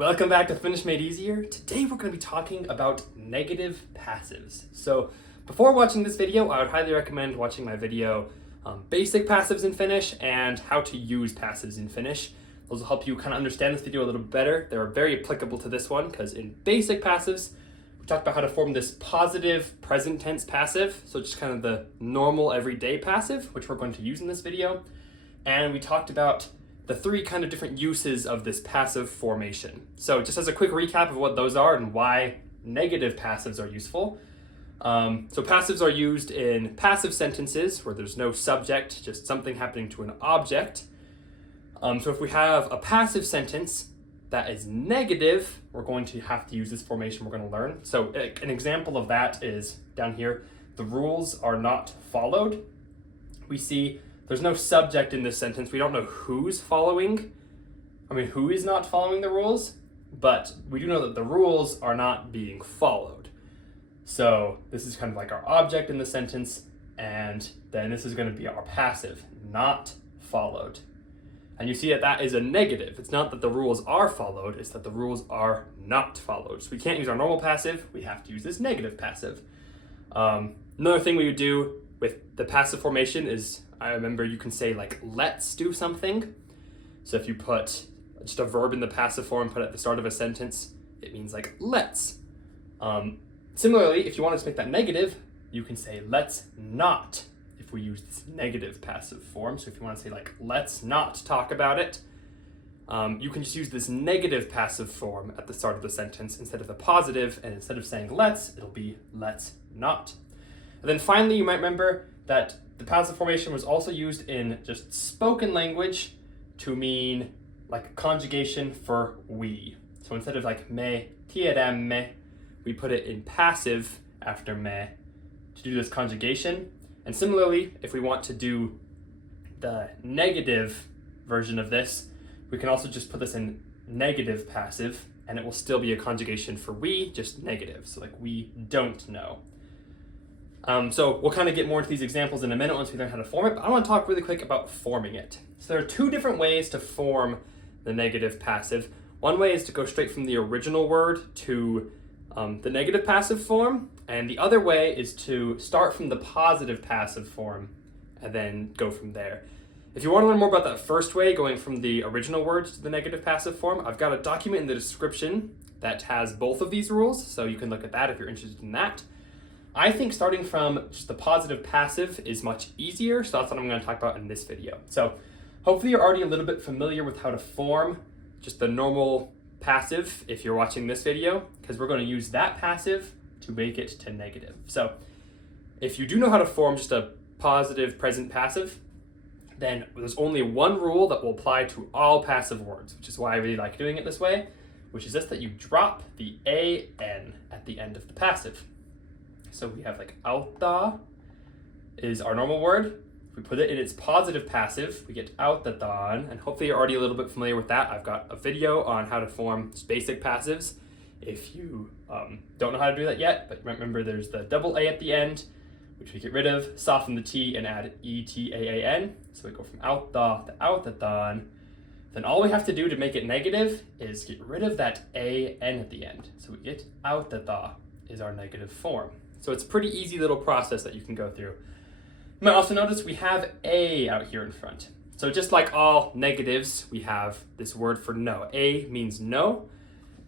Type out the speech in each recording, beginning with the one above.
Welcome back to Finnish Made Easier. Today we're going to be talking about negative passives. So before watching this video, I would highly recommend watching my video Basic Passives in Finnish and How to Use Passives in Finnish. Those will help you kind of understand this video a little better. They're very applicable to this one because in Basic Passives, we talked about how to form this positive present tense passive. So just kind of the normal everyday passive, which we're going to use in this video. And we talked about the three kind of different uses of this passive formation. So just as a quick recap of what those are and why negative passives are useful. So passives are used in passive sentences where there's no subject, just something happening to an object. So if we have a passive sentence that is negative, we're going to have to use this formation we're going to learn. So an example of that is down here, the rules are not followed. We see there's no subject in this sentence. We don't know who is not following the rules, but we do know that the rules are not being followed. So this is kind of like our object in the sentence, and then this is going to be our passive, not followed. And you see that that is a negative. It's not that the rules are followed, it's that the rules are not followed. So we can't use our normal passive, we have to use this negative passive. Another thing we would do with the passive formation is, I remember you can say like, let's do something. So if you put just a verb in the passive form, put it at the start of a sentence, it means like, let's. Similarly, if you wanted to make that negative, you can say, let's not, if we use this negative passive form. So if you want to say like, let's not talk about it, you can just use this negative passive form at the start of the sentence instead of the positive, and instead of saying let's, it'll be let's not. And then finally, you might remember that the passive formation was also used in just spoken language to mean like conjugation for we. So instead of like me tiedämme, we put it in passive after me to do this conjugation. And similarly, if we want to do the negative version of this, we can also just put this in negative passive and it will still be a conjugation for we, just negative. So like we don't know. So we'll kind of get more into these examples in a minute once we learn how to form it, but I want to talk really quick about forming it. So there are two different ways to form the negative passive. One way is to go straight from the original word to the negative passive form, and the other way is to start from the positive passive form and then go from there. If you want to learn more about that first way, going from the original word to the negative passive form, I've got a document in the description that has both of these rules, so you can look at that if you're interested in that. I think starting from just the positive passive is much easier, so that's what I'm going to talk about in this video. So hopefully you're already a little bit familiar with how to form just the normal passive if you're watching this video, because we're going to use that passive to make it to negative. So if you do know how to form just a positive present passive, then there's only one rule that will apply to all passive words, which is why I really like doing it this way, which is this, that you drop the an at the end of the passive. So we have like auttaa is our normal word. If we put it in its positive passive, we get autetaan, and hopefully you're already a little bit familiar with that. I've got a video on how to form basic passives if you don't know how to do that yet, but remember there's the double A at the end, which we get rid of, soften the T and add etaan. So we go from auttaa to autetaan. Then all we have to do to make it negative is get rid of that an at the end. So we get autetaa is our negative form. So it's a pretty easy little process that you can go through. You might also notice we have a out here in front. So just like all negatives, we have this word for no. A means no,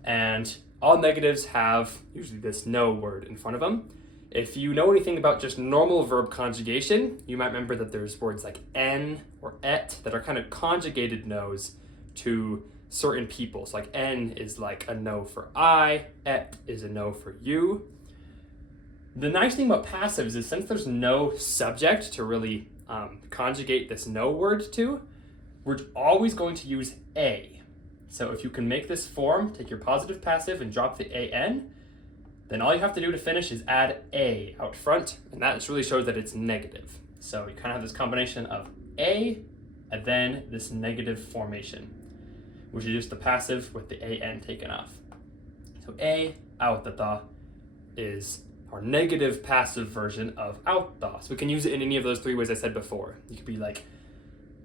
and all negatives have usually this no word in front of them. If you know anything about just normal verb conjugation, you might remember that there's words like n or et that are kind of conjugated no's to certain people. So like n is like a no for I, et is a no for you. The nice thing about passives is since there's no subject to really conjugate this no word to, we're always going to use a. So if you can make this form, take your positive passive and drop the an, then all you have to do to finish is add a out front, and that just really shows that it's negative. So you kind of have this combination of a and then this negative formation, which is just the passive with the an taken off. So a autetaa is our negative passive version of auttaa. So we can use it in any of those three ways I said before. You could be like,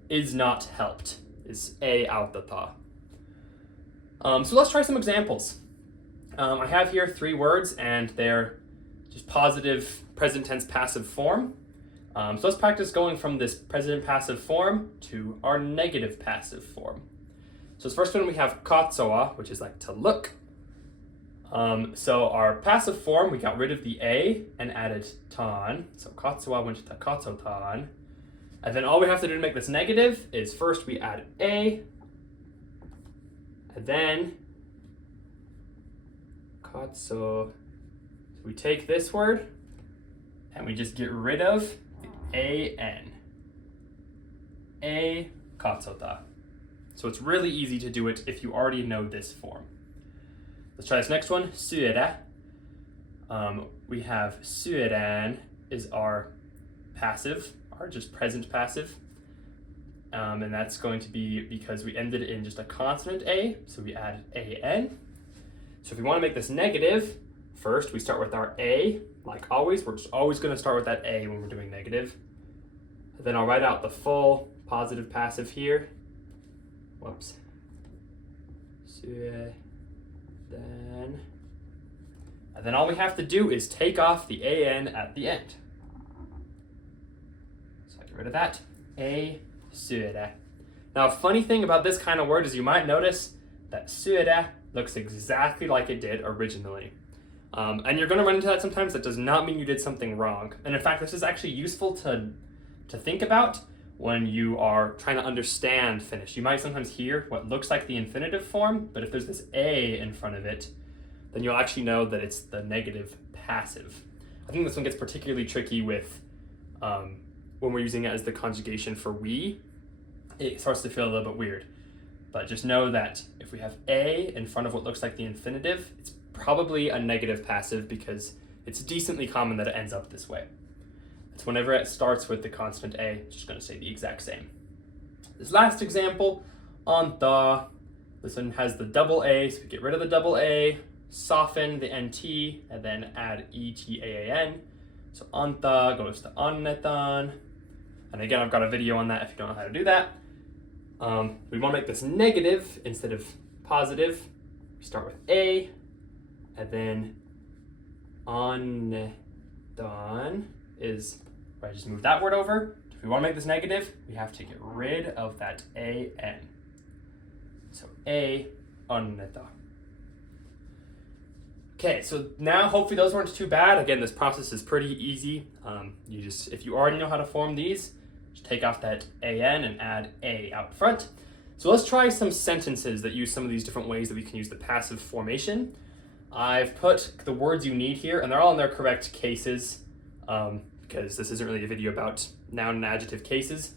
is not helped, is a autetaa. So let's try some examples. I have here 3 words, and they're just positive present tense passive form. So let's practice going from this present passive form to our negative passive form. So this first one we have katsoa, which is like to look. So our passive form, we got rid of the a and added tan. So katsoa went to katsotan. And then all we have to do to make this negative is first we add a, and then katso. So we take this word and we just get rid of the an. A katsota. So it's really easy to do it if you already know this form. Let's try this next one, syödä. We have syödään is our passive, our just present passive. And that's going to be because we ended in just a consonant a, so we added an. So if we want to make this negative, first we start with our a, like always. We're just always going to start with that a when we're doing negative. And then I'll write out the full positive passive here. Whoops. Syödään. And then all we have to do is take off the an at the end. So I get rid of that. A syödä. Now a funny thing about this kind of word is you might notice that syödä looks exactly like it did originally. And you're going to run into that sometimes. That does not mean you did something wrong. And in fact, this is actually useful to think about when you are trying to understand Finnish. You might sometimes hear what looks like the infinitive form, but if there's this a in front of it, then you'll actually know that it's the negative passive. I think this one gets particularly tricky with when we're using it as the conjugation for we. It starts to feel a little bit weird. But just know that if we have a in front of what looks like the infinitive, it's probably a negative passive because it's decently common that it ends up this way. So whenever it starts with the constant a, it's just going to say the exact same. This last example, anta. This one has the double a, so we get rid of the double a, soften the nt, and then add etaan. So anta goes to annetaan. And again, I've got a video on that if you don't know how to do that. We want to make this negative instead of positive. We start with a, and then annetaan is, I just move that word over. If we want to make this negative, we have to get rid of that an. So a anneta. Okay, so now hopefully those weren't too bad. Again, this process is pretty easy. If you already know how to form these, just take off that an and add a out front. So let's try some sentences that use some of these different ways that we can use the passive formation. I've put the words you need here, and they're all in their correct cases, because this isn't really a video about noun and adjective cases.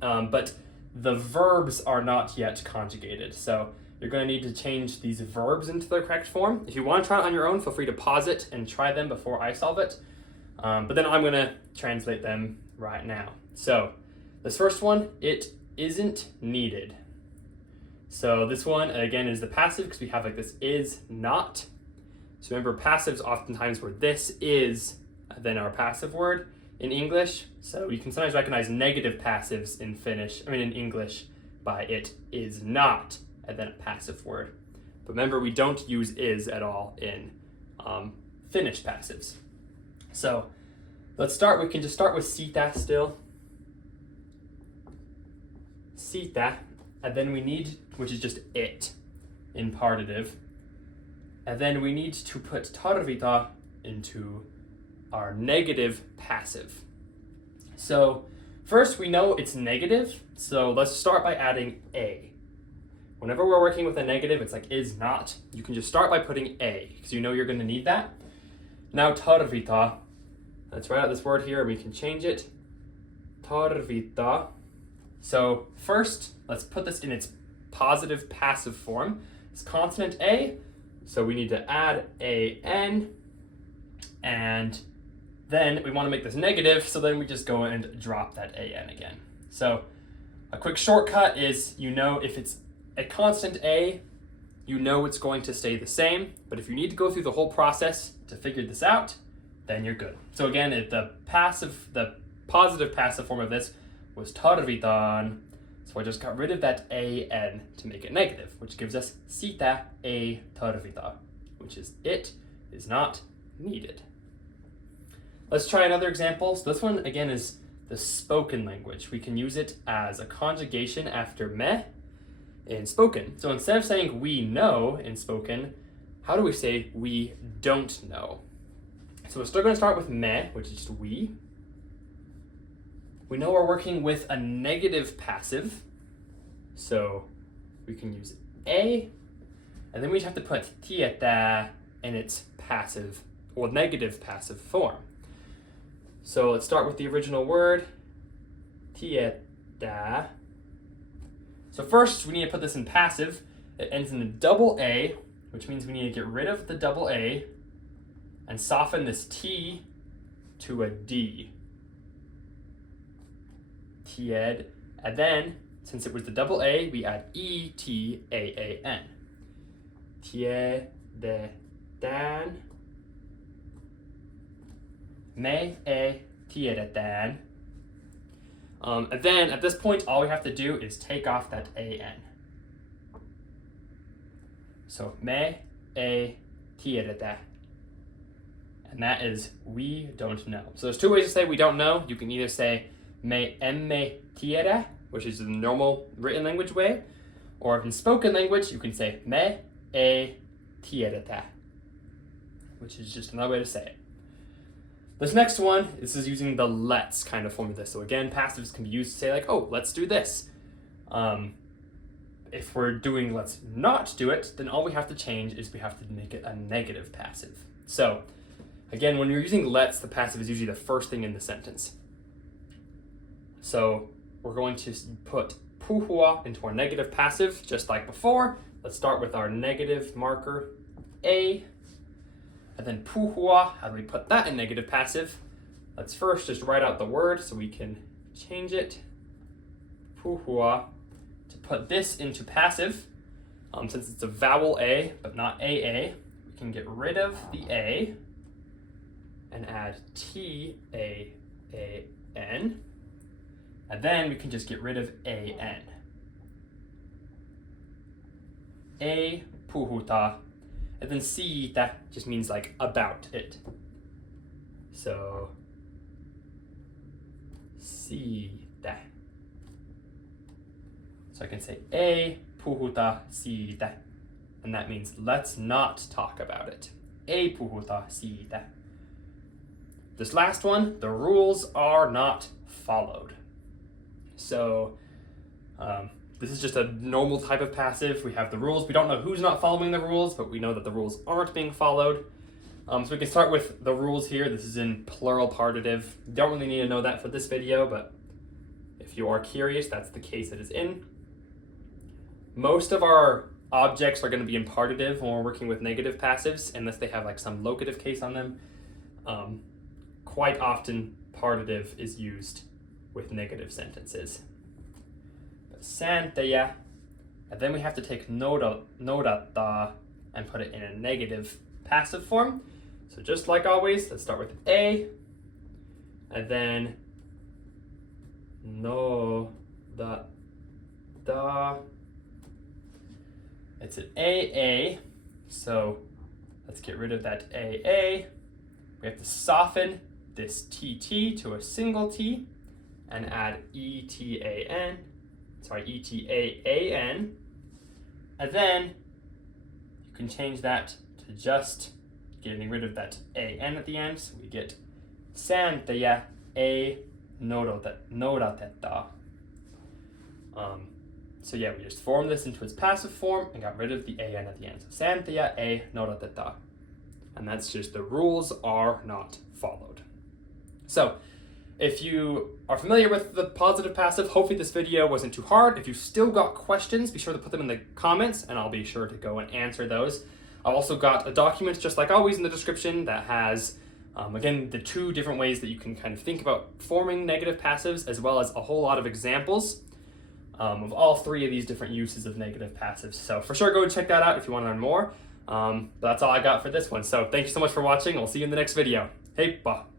But the verbs are not yet conjugated. So you're going to need to change these verbs into their correct form. If you want to try it on your own, feel free to pause it and try them before I solve it. But then I'm going to translate them right now. So this first one, it isn't needed. So this one, again, is the passive because we have like this is not. So remember, passives oftentimes where this is then our passive word in English. So you can sometimes recognize negative passives in in English by it is not and then a passive word. But remember, we don't use is at all in Finnish passives. So let's start, we can just start with sitä still. Sitä, and then we need, which is just it in partitive. And then we need to put tarvita into our negative passive. So first we know it's negative, so let's start by adding a. Whenever we're working with a negative, it's like is not. You can just start by putting a, because you know you're going to need that. Now tarvita, let's write out this word here and we can change it. Tarvita. So first, let's put this in its positive passive form. It's consonant a, so we need to add an, and then we want to make this negative, so then we just go and drop that an again. So a quick shortcut is, you know, if it's a constant a, you know it's going to stay the same, but if you need to go through the whole process to figure this out, then you're good. So again, the positive passive form of this was tarvitaan, So I just got rid of that an to make it negative, which gives us sitä ei tarvita, which is it is not needed. Let's try another example. So this one, again, is the spoken language. We can use it as a conjugation after me in spoken. So instead of saying we know in spoken, how do we say we don't know? So we're still going to start with me, which is just we. We know we're working with a negative passive, so we can use a, and then we have to put tietää in its passive or negative passive form. So let's start with the original word, tietää. So first we need to put this in passive. It ends in a double A, which means we need to get rid of the double A and soften this T to a D. Tied. And then, since it was the double A, we add E-T-A-A-N. Tiedetään. Me ei tiedetään. And then, at this point, all we have to do is take off that A-N. So, me ei tiedetä. And that is, we don't know. So there's two ways to say we don't know. You can either say me emme tiedä, which is the normal written language way, or in spoken language, you can say me ei tiedetä, which is just another way to say it. This next one, this is using the let's kind of formula. So again, passives can be used to say like, oh, let's do this. If we're doing let's not do it, then all we have to change is we have to make it a negative passive. So again, when you're using let's, the passive is usually the first thing in the sentence. So we're going to put puhua into our negative passive, just like before. Let's start with our negative marker, A, and then puhua. How do we put that in negative passive? Let's first just write out the word so we can change it. Puhua. To put this into passive, since it's a vowel A, but not AA, we can get rid of the A and add T-A-A-N. And then we can just get rid of A-N. A puhuta. And then siitä just means like about it. So, siitä. So I can say ei puhuta siitä. And that means let's not talk about it. Ei puhuta siitä. This last one, the rules are not followed. So this is just a normal type of passive. We have the rules. We don't know who's not following the rules, but we know that the rules aren't being followed. So we can start with the rules here. This is in plural partitive. You don't really need to know that for this video, but if you are curious, that's the case it is in. Most of our objects are going to be in partitive when we're working with negative passives, unless they have like some locative case on them. Quite often, partitive is used with negative sentences. Sääntöjä, and then we have to take noudattaa and put it in a negative passive form. So just like always, let's start with A, and then noudattaa. It's an AA, so let's get rid of that AA. We have to soften this TT to a single T and add ETAN, and then you can change that to just getting rid of that AN at the end, so we get sääntöjä ei noudateta. So yeah, we just formed this into its passive form and got rid of the AN at the end. So sääntöjä ei noudateta. And that's just the rules are not followed. So if you are familiar with the positive passive, hopefully this video wasn't too hard. If you still got questions, be sure to put them in the comments and I'll be sure to go and answer those. I've also got a document, just like always, in the description that has, again, the two different ways that you can kind of think about forming negative passives, as well as a whole lot of examples of all three of these different uses of negative passives. So for sure, go and check that out if you want to learn more. But that's all I got for this one. So thank you so much for watching. I'll see you in the next video. Heippa!